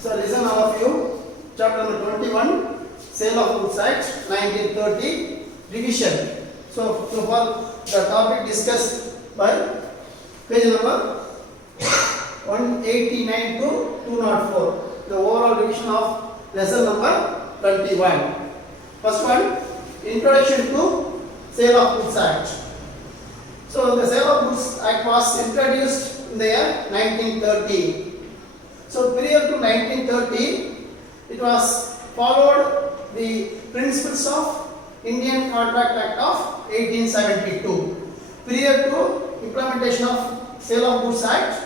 So listen all of you. Chapter number 21, Sale of Goods Act 1930, revision. So far the topic discussed by page number 189 to 204. The overall revision of lesson number 21. First one, Introduction to Sale of Goods Act. So the Sale of Goods Act was introduced in the year 1930. So prior to 1930, it was followed the principles of Indian Contract Act of 1872. Prior to implementation of Sale of Goods Act,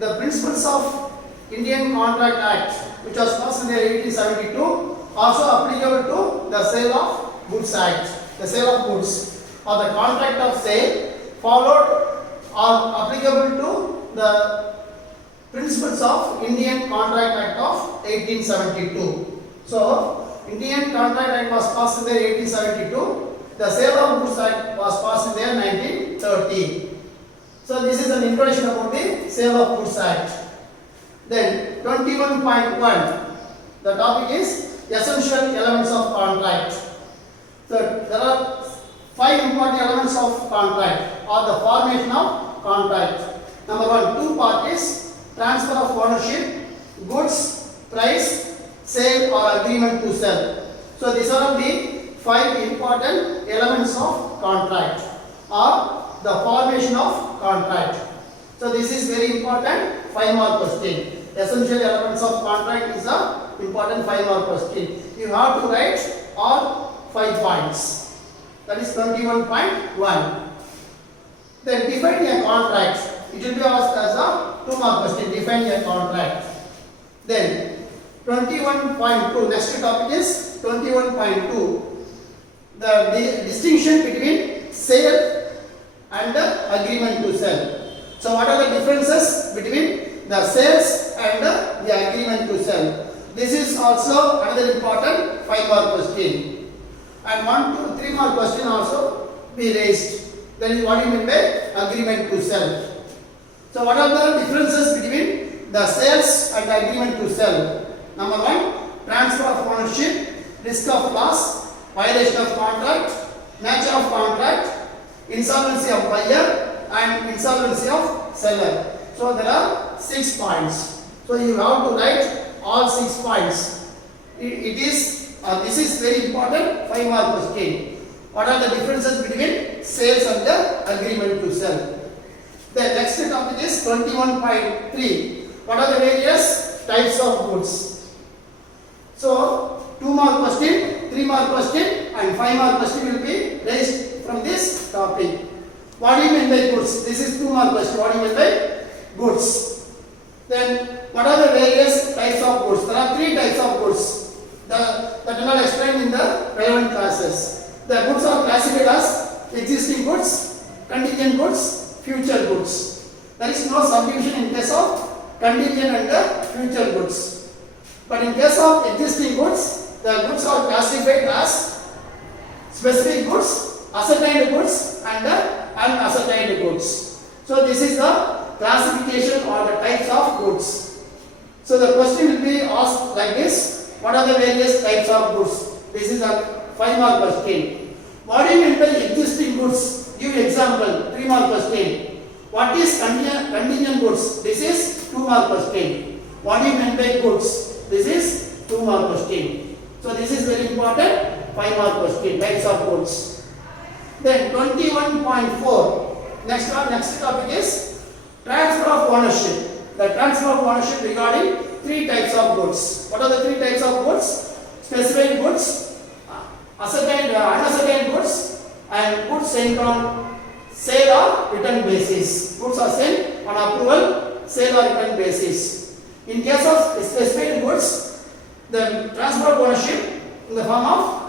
the principles of Indian Contract Act, which was passed in the year 1872, also applicable to the Sale of Goods Act. The sale of goods or the contract of sale followed or applicable to the principles of Indian Contract Act of 1872. So, Indian Contract Act was passed in the year 1872. The Sale of Goods Act was passed in the year 1930. So, this is an introduction about the Sale of Goods Act. Then, 21.1. The topic is essential elements of contract. So, there are 5 important elements of contract or the formation of contract. Number 1, two parties, transfer of ownership, goods, price, sale or agreement to sell. So, these are the 5 important elements of contract or the formation of contract. So, this is very important 5 mark question. Essential elements of contract is a important 5 mark question. You have to write all 5 points. That is 21.1. Then define a contract. It will be asked as a 2 mark question. Define a contract. Then 21.2. Next topic is 21.2. The distinction between sale and the agreement to sell. So what are the differences between the sales and the agreement to sell? This is also another important 5 mark question. And 1 to 3 mark question also be raised. That is what you mean by agreement to sell. So what are the differences between the sales and the agreement to sell? Number 1, transfer of ownership, risk of loss, violation of contract, nature of contract, insolvency of buyer and insolvency of seller. So there are 6 points. So you have to write all 6 points. This is very important 5 mark question. What are the differences between sales and the agreement to sell? The next topic is 21.3. What are the various types of goods? So 2 mark question, 3 mark question and 5 mark question will be raised from this topic. What do you mean by goods? This is 2 mark question. What do you mean by goods? Then what are the various types of goods? There are 3 types of goods that are not explained in the relevant classes. The goods are classified as existing goods, contingent goods, future goods. There is no subdivision in case of contingent and the future goods. But in case of existing goods, the goods are classified as specific goods, ascertained goods and unascertained goods. So this is the classification or the types of goods. So the question will be asked like this. What are the various types of goods? This is a 5 mark question. What do you mean by existing goods? Give example, 3 mark question. What is contingent goods? This is 2 mark question. What do you mean by goods? This is 2 mark question. So this is very important 5 mark question, types of goods. Then 21.4. Next topic is transfer of ownership. The transfer of ownership regarding 3 types of goods. What are the 3 types of goods? Specified goods, unascertained goods and goods sent on sale or return basis. Goods are sent on approval, sale or return basis. In case of specified goods, the transfer of ownership in the form of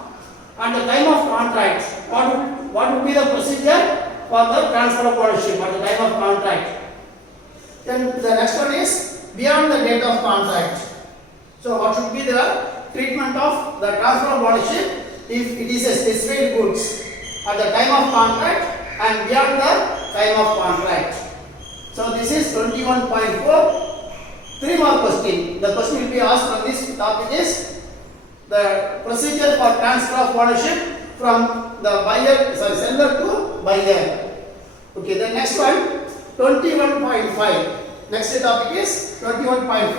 at the time of contract. What would be the procedure for the transfer of ownership at the time of contract? Then the next one is beyond the date of contract. So what should be the treatment of the transfer of ownership if it is a specified goods at the time of contract and beyond the time of contract. So this is 21.4. 3 mark question. The question will be asked from this topic is the procedure for transfer of ownership from the seller to buyer. Okay, the next one 21.5. Next topic is 21.5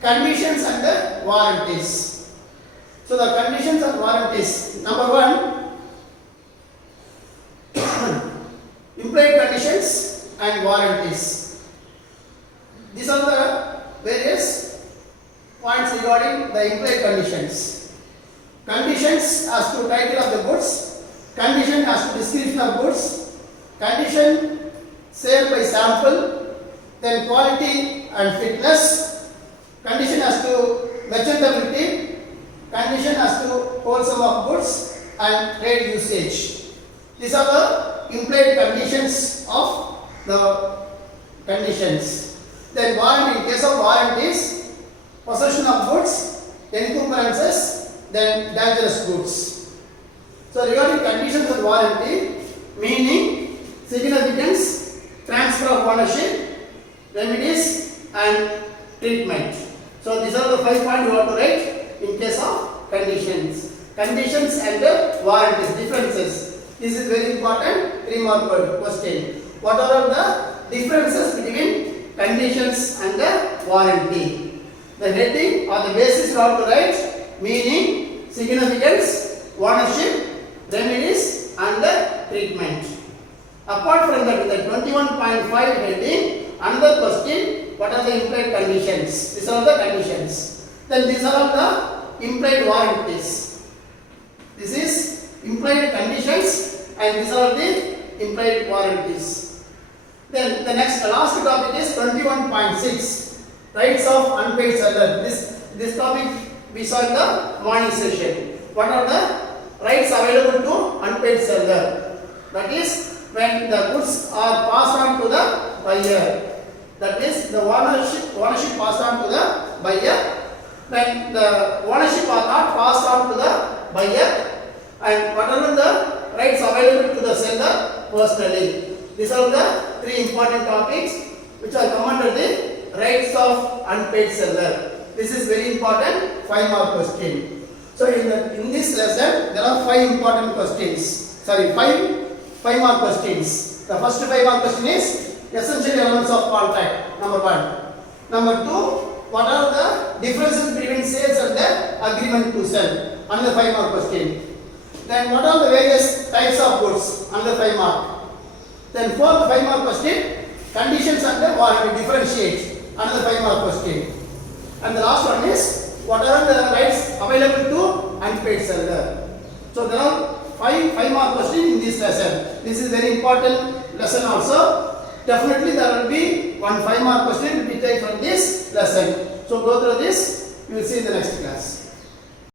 conditions and the warranties. So the conditions and warranties. Number 1, implied conditions and warranties. These are the various points regarding the implied conditions. Conditions as to title of the goods, condition as to description of goods, condition sale by sample, then quality and fitness, condition as to merchantability, condition as to wholesome of goods and trade usage. These are the implied conditions of the conditions. Then warranty, in case of warranties, possession of goods, encumbrances, then dangerous goods. So regarding conditions of warranty, meaning, significance, transfer of ownership, remedies and treatment. So these are the 5 points you have to write in case of conditions. Conditions and the warranties, differences. This is very important 3 mark question. What are the differences between conditions and the warranty? The heading or the basis you have to write, meaning, significance, ownership, remedies and the treatment. Apart from that, in the 21.5 heading, another question, what are the implied conditions? These are the conditions. Then these are the implied warranties. This is implied conditions and these are the implied warranties. Then the last topic is 21.6, rights of unpaid seller. This topic we saw in the morning session. What are the rights available to unpaid seller? That is when the goods are passed on to the buyer. That is the ownership passed on to the buyer. When the ownership are not passed on to the buyer, and what are the rights available to the seller personally. These are the 3 important topics which are come under the rights of unpaid seller. This is very important 5 mark question. So in this lesson there are 5 important questions. Sorry, 5 mark questions. The first 5 mark question is essential elements of contract. Number 1. Number 2, what are the differences between sales and the agreement to sell? Another 5 mark question. Then what are the various types of goods? Another 5 mark. Then fourth 5 mark question, conditions and the warranty, differentiate. Another 5 mark question. And the last one is, what are the rights available to unpaid seller? So there are 5 mark questions in this lesson. This is very important lesson also. Definitely there will be one 5 mark question will be taken from this lesson. So go through this, you will see in the next class.